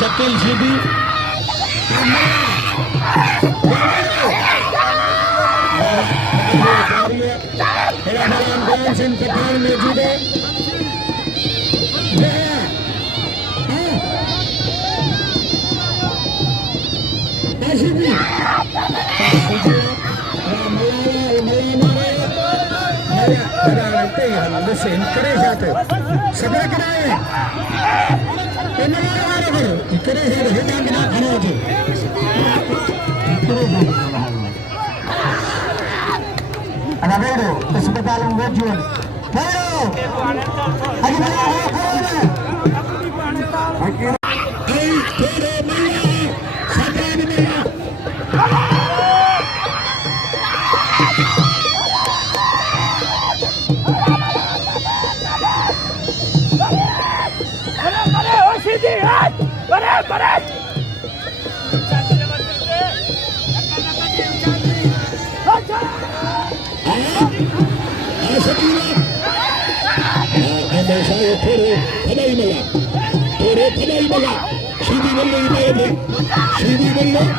Syakil Sidi sebelah kiri इकडे हे गांधीला खाण्याचे आता बेडो अस्पताल में जोन बेडो आज मला थोड़े फलाई बगा सीधी बल्ले सीधी बल्ले